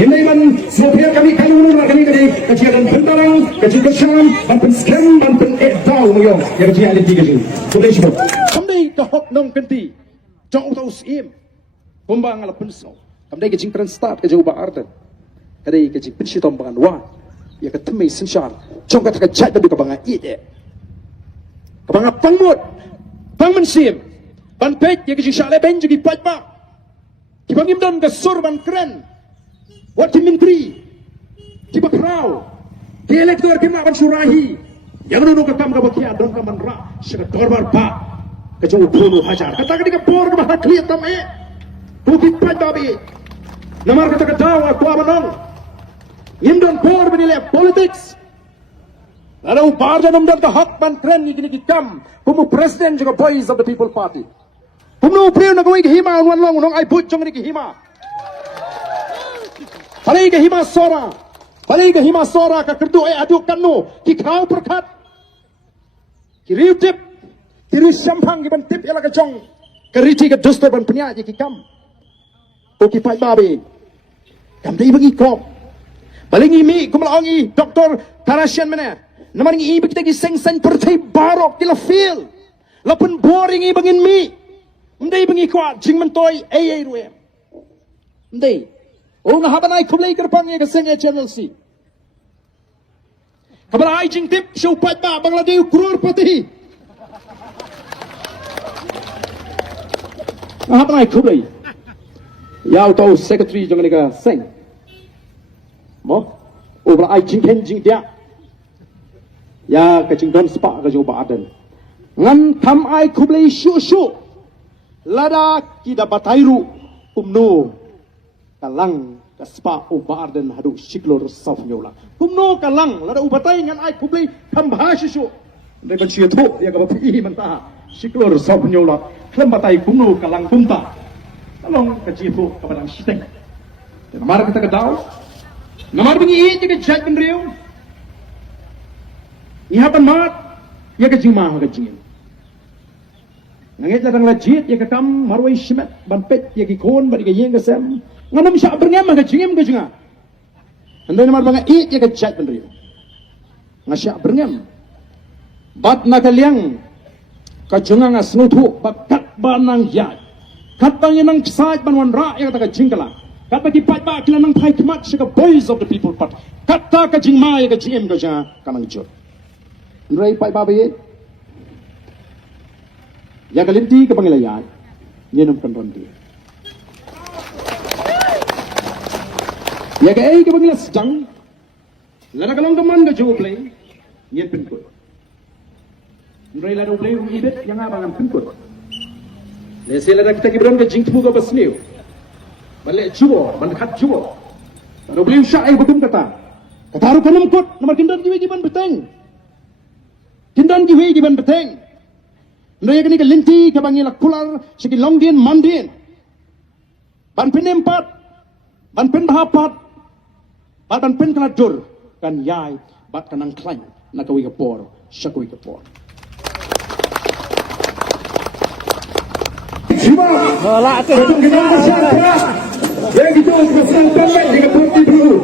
Hindi man sopir kami kanunun na kami kajian bentarang kajian kesyam manpen scam manpen daw mo yung kajian aliti kajian. Sudah sebut. Kami kahok nong kenti jauh tahu sim kumbang ala pensau. Kami kajian transtart kajian ubah ardan. Kami kajian penshitom bangan wan. Ya ketemu sensyar. Jong kata kajat dan kabangan ide. Kabangan pangmut, pangmen sim, ban pet ya kajian syale ben jadi pajma. Kibangim dan kesur ban keren. Wakil menteri, tiba kerau, di elektor kena surahi, yang menurut kekam kebakian dan kaman rak, sekedar barba, kejauh 20 hajar. Kata ketika por kemana kliat tamai, bukit babi, namar kata ketawa aku abanong, indon por menilai politics. Lalu bar dan umdan kehak ban keren ini kikam, kumu presiden juga boys of the people party. Kumu priu nagawai kehima unwan long unong ay bujong ini kehima. Palay ka hima sora ka kerdu ay aduk kanu ki kau perkat ki riu tip tiri sampang ki ban tip yala ka jong ka riti ka dusto ban penyaji ki kam o ki pai babi kam dei bangi kom paling imi kumalaongi doktor Karasian mana naman ngi ibig tagi seng pertai barok ki la feel lapun boring i bangin mi ndei bangi kwa jing mentoy ay ruem ndei oh ngahaban ay kumlay kerpang ya keseng channel C. Kabar ay jing tip show pat ba Bangladesh crore pati. Ngahaban ay kumlay. Yaw tau secretary jong ni ka seng. Mo obra ay jing ken jing dia. Ya ka jing don spa ka jo ba adan. Ngan tham ay kumlay shu lada kita batairu umno kalang kaspa ubar dan hadu shiklor saf nyola kumno kalang lada ubatay ngan ay kublay kambhashisu dai ban siato ya ka pi manta shiklor saf nyola klambatay kumno kalang kumta talong kajipo kapadang siteng namar kita kadaw namar bingi je jaj bin riu ihapan mat ya ka jima ka jingin nangit ladang lajit ya ka kam marwai shimet ban pet ya ki kon ba di yeng ka sem nganam syak berngam ka jingim ka jinga andai namar banga it ya ka jat benriu ngasyak berngam bat na kaliang ka jinga ngasnutu bakat banang yat kat bangin nang saj ban wan ra ya ka jingkala kat bagi pat ba kila nang pai kemat sika boys of the people part kata ka jingma ya ka jingim ka jinga kanang jot ndrai pai ba be ya kalinti ka pangilayat nyenum kan ronti ya ke ke bangla sedang lana kalong kaman ga jo play yen pin ko ndrai la do play ibet yang abangan pin ko le sela da kita kibran ga jingtu ga basniu bale jubo man khat jubo do play sha ai bukum kata kataru kanam kot nomor kindan giwe giban beteng kindan giwe giban beteng ndrai ga ni ka linti ka bangila kular sigi longdien mandien ban pinempat ban pen bahapat ban pen kaladur kan yai bat kanang klaim nakawi ka por syakwi ka por Siapa? Malak tu. Yang itu pesan pembat dengan putih dulu.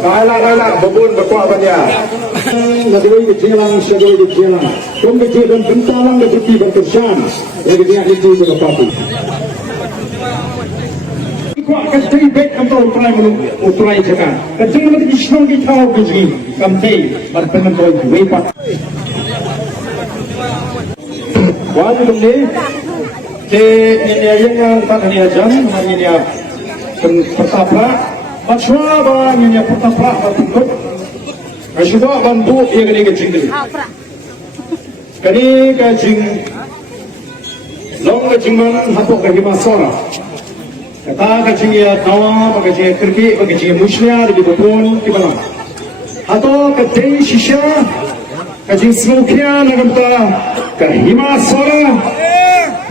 Kalah, babun berkuat banyak. Nagawin ke jelang, syagawin ke jelang. Kung kecil dan bentalang na putih berkesan. Yang dia itu ke pati. Kuat kasi baik ang tao utray cakap. Kasi naman isnong kita kasi kamtay berpenan tao wepat. Wajib ni ke yang tak hanya jam hanya pertapa Maksudnya apa yang pertama bentuk, kasihlah bantu yang kini kecing ni. Kini kecing, long kecing mana hapok kaki masora. Kata kecil tawa, kecil kerki, kecil musya di bawah kibala. Atau kecil shisha, kecil smokia nagamta, kahima sora.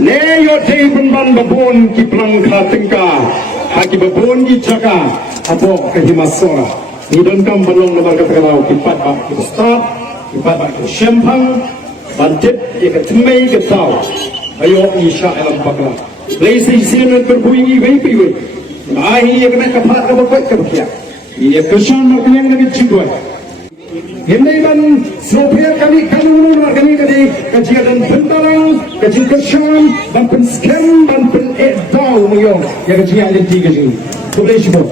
Ne yo tei penban babon kiplang katingka, haki babon ki jaka, atau kahima sora. Ni don kam balong nomor katakanau kipat bak kita start, kipat bak kita shempang, bantet kita temai kita tahu. Ayo isya alam bakla. PlayStation berbunyi wifi. Ahi yang nak kapat kapat kapat. Ia kesan maknanya lagi ciduai. Hindi man sopir kami kanunun kami kadi kajian bentarang kajian kesan ban scam ban edau mo yang kajian identik kajian. Boleh sebut.